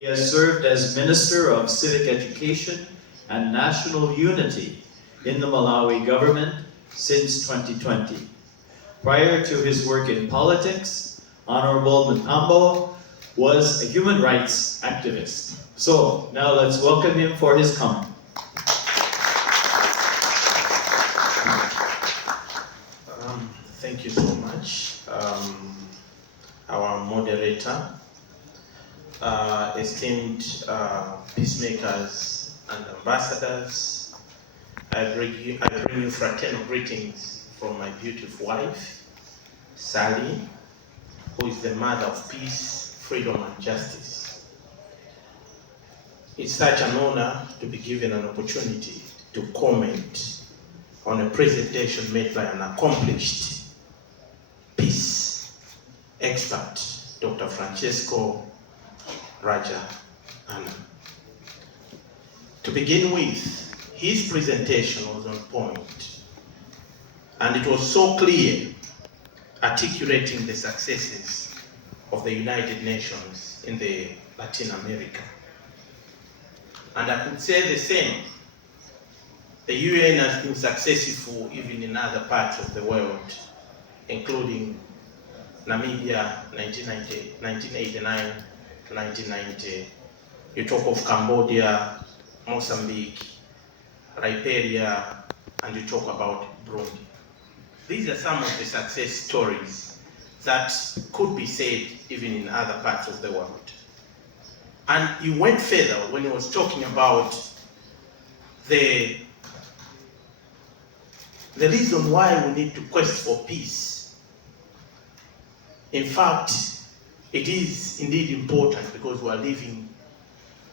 He has served as Minister of Civic Education and National Unity in the Malawi government since 2020. Prior to his work in politics, Honorable Mtambo was a human rights activist. So now let's welcome him for his comment. Thank you so much, our moderator, esteemed peacemakers and ambassadors. I bring you fraternal greetings from my beautiful wife, Sally, who is the mother of peace, freedom, and justice. It's such an honor to be given an opportunity to comment on a presentation made by an accomplished peace expert, Dr. Francesco Raja Anna. To begin with, his presentation was on point, and it was so clear, articulating the successes of the United Nations in the Latin America. And I could say the same. The UN has been successful even in other parts of the world, including Namibia, 1989 to 1990. You talk of Cambodia, Mozambique, Liberia, and you talk about Burundi. These are some of the success stories that could be said even in other parts of the world. And he went further when he was talking about the reason why we need to quest for peace. In fact, it is indeed important because we are living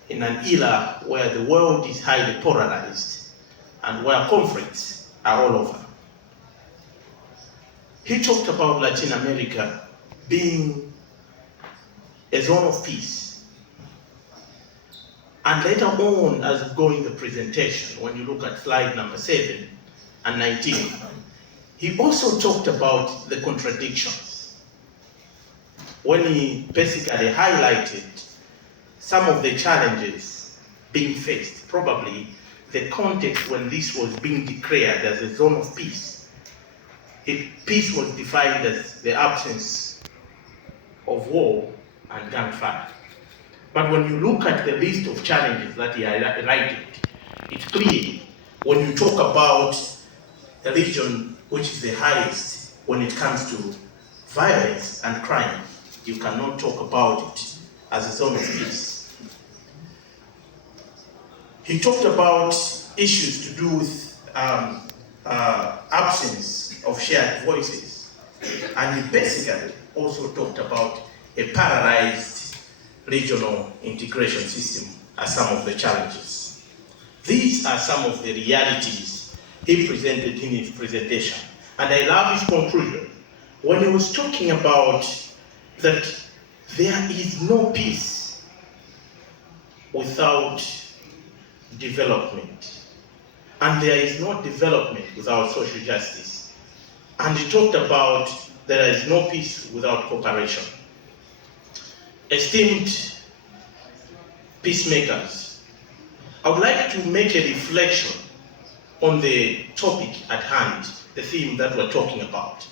in an era where the world is highly polarized and where conflicts are all over. He talked about Latin America being a zone of peace. And later on, as we go in the presentation, when you look at slide number 7 and 19, he also talked about the contradictions when he basically highlighted some of the challenges being faced, probably the context when this was being declared as a zone of peace. Peace was defined as the absence of war and gunfire. But when you look at the list of challenges that he highlighted, it's clear when you talk about a region which is the highest when it comes to violence and crime, you cannot talk about it as a zone of peace. He talked about issues to do with absence of shared voices, and he basically also talked about a paralyzed regional integration system as some of the challenges. These are some of the realities he presented in his presentation, and I love his conclusion when he was talking about that there is no peace without development, and there is no development without social justice. And he talked about there is no peace without cooperation. Esteemed peacemakers, I would like to make a reflection on the topic at hand, the theme that we're talking about.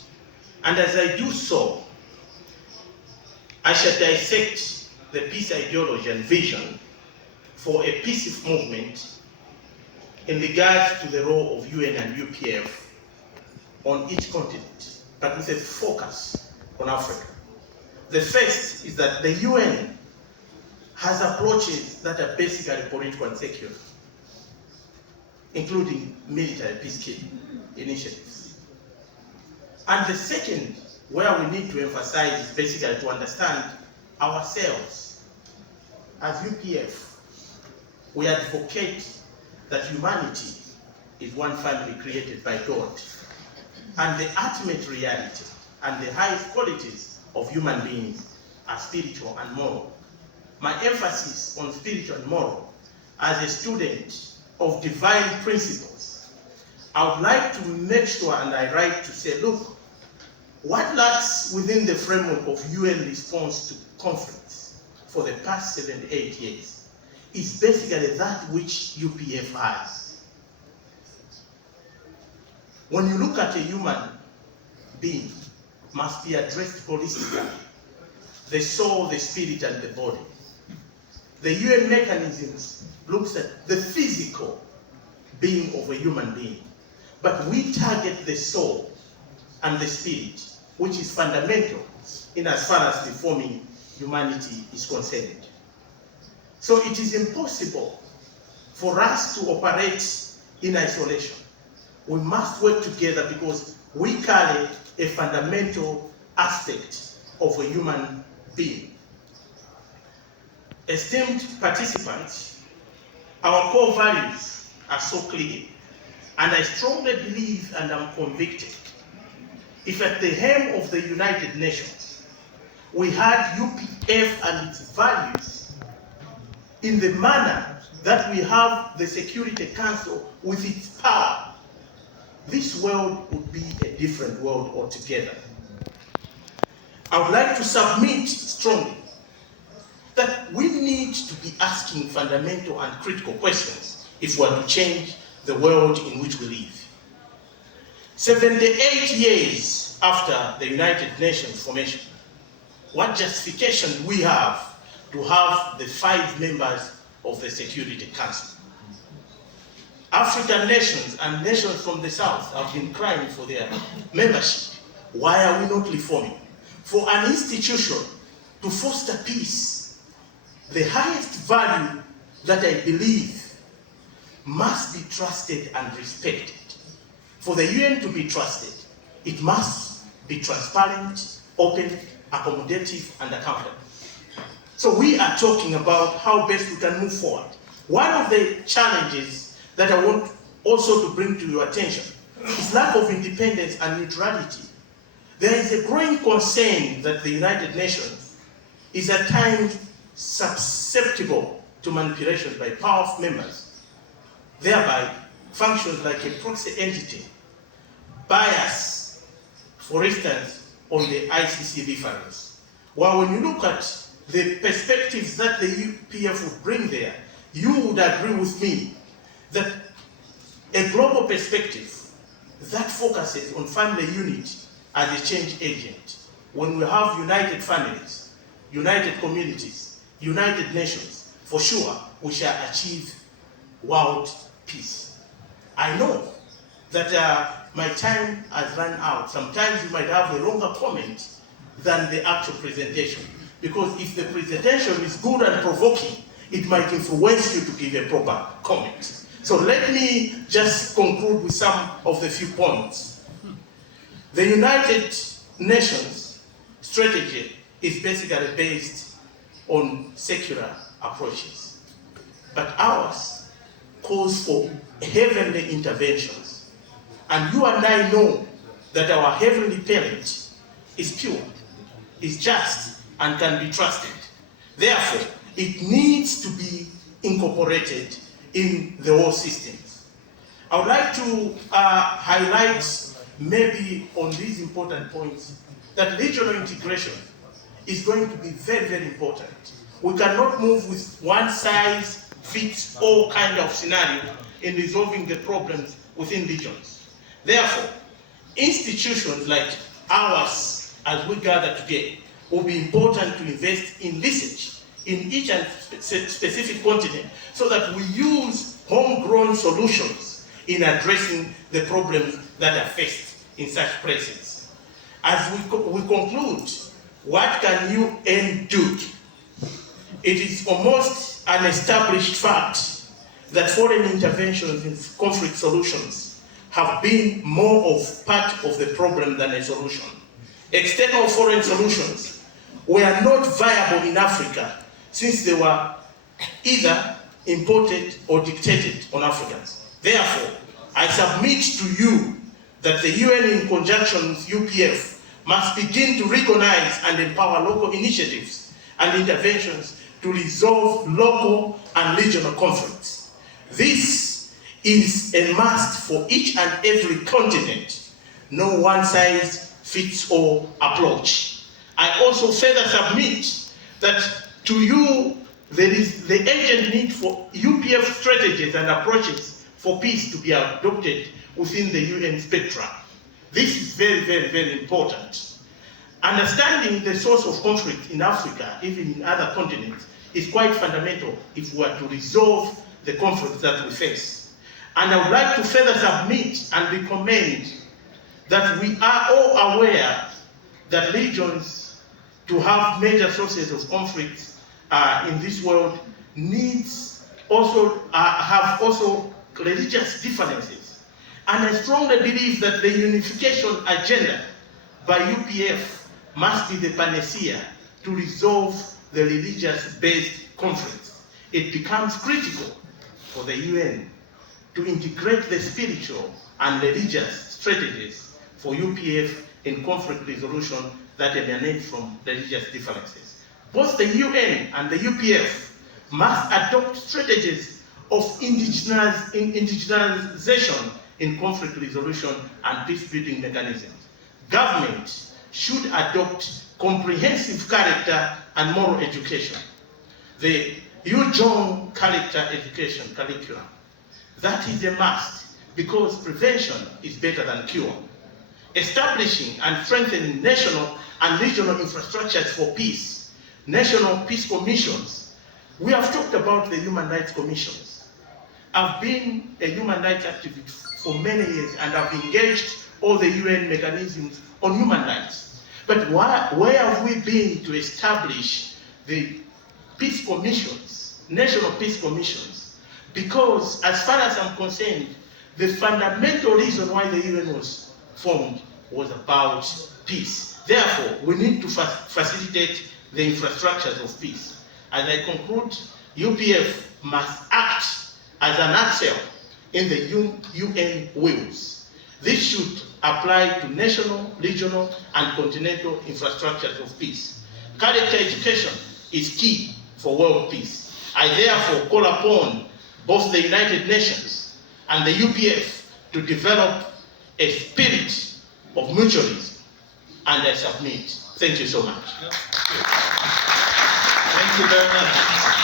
And as I do so, I shall dissect the peace ideology and vision for a peace movement in regards to the role of UN and UPF on each continent, but with a focus on Africa. The first is that the UN has approaches that are basically political and secular, including military peacekeeping initiatives. And the second, where we need to emphasize, is basically to understand ourselves. As UPF, we advocate that humanity is one family created by God, and the ultimate reality and the highest qualities of human beings are spiritual and moral. My emphasis on spiritual and moral as a student of divine principles, I would like to make sure, and I write to say, look, what lacks within the framework of UN response to conflicts? for the past 78 years is basically that which UPF has. When you look at a human being, must be addressed holistically. The soul, the spirit, and the body. The UN mechanisms looks at the physical being of a human being, but we target the soul and the spirit, which is fundamental in as far as reforming humanity is concerned. So it is impossible for us to operate in isolation. We must work together because we carry a fundamental aspect of a human being. Esteemed participants, our core values are so clear, and I strongly believe and am convicted, if at the helm of the United Nations we had UPF and its values in the manner that we have the Security Council with its power, this world would be a different world altogether. I would like to submit strongly that we need to be asking fundamental and critical questions if we are to change the world in which we live. 78 years after the United Nations formation, what justification do we have to have the 5 members of the Security Council? African nations and nations from the South have been crying for their membership. Why are we not reforming? For an institution to foster peace, the highest value that I believe must be trusted and respected. For the UN to be trusted, it must be transparent, open, accommodative, and accountable. So we are talking about how best we can move forward. One of the challenges that I want also to bring to your attention is lack of independence and neutrality. There is a growing concern that the United Nations is at times susceptible to manipulation by powerful members, thereby functions like a proxy entity, bias, for instance, on the ICC reference. While when you look at the perspectives that the UPF would bring there, you would agree with me that a global perspective that focuses on family unity as a change agent, when we have united families, united communities, united nations, for sure we shall achieve world peace. I know that my time has run out. Sometimes you might have a longer comment than the actual presentation, because if the presentation is good and provoking, it might influence you to give a proper comment. So let me just conclude with some of the few points. The United Nations strategy is basically based on secular approaches, but ours calls for heavenly interventions. And you and I know that our heavenly parent is pure, is just, and can be trusted. Therefore, it needs to be incorporated in the whole systems. I would like to highlight maybe on these important points that regional integration is going to be very, very important. We cannot move with one size fits all kind of scenario in resolving the problems within regions. Therefore, institutions like ours, as we gather today, will be important to invest in research in each and specific continent, so that we use homegrown solutions in addressing the problems that are faced in such places. As we conclude, what can UN do? It is almost an established fact that foreign interventions in conflict solutions have been more of part of the problem than a solution. External foreign solutions were not viable in Africa, since they were either imported or dictated on Africans. Therefore, I submit to you that the UN, in conjunction with UPF, must begin to recognize and empower local initiatives and interventions to resolve local and regional conflicts. This is a must for each and every continent, no one-size-fits-all approach. I also further submit that To you, there is the urgent need for UPF strategies and approaches for peace to be adopted within the UN spectrum. This is very, very, very important. Understanding the source of conflict in Africa, even in other continents, is quite fundamental if we are to resolve the conflicts that we face. And I would like to further submit and recommend that we are all aware that regions to have major sources of conflict in this world have also religious differences. And I strongly believe that the unification agenda by UPF must be the panacea to resolve the religious-based conflicts. It becomes critical for the UN to integrate the spiritual and religious strategies for UPF in conflict resolution that emanate from religious differences. Both the UN and the UPF must adopt strategies of indigenization in conflict resolution and peace-building mechanisms. Government should adopt comprehensive character and moral education. The UJON character education curriculum, that is a must because prevention is better than cure. Establishing and strengthening national and regional infrastructures for peace, national peace commissions. We have talked about the human rights commissions. I've been a human rights activist for many years and I've engaged all the UN mechanisms on human rights. But where have we been to establish the peace commissions, national peace commissions? Because as far as I'm concerned, the fundamental reason why the UN was formed was about peace. Therefore, we need to facilitate the infrastructures of peace. As I conclude, UPF must act as an axle in the UN wheels. This should apply to national, regional, and continental infrastructures of peace. Character education is key for world peace. I therefore call upon both the United Nations and the UPF to develop a spirit of mutualism, and I submit. Thank you so much. Thank you very much.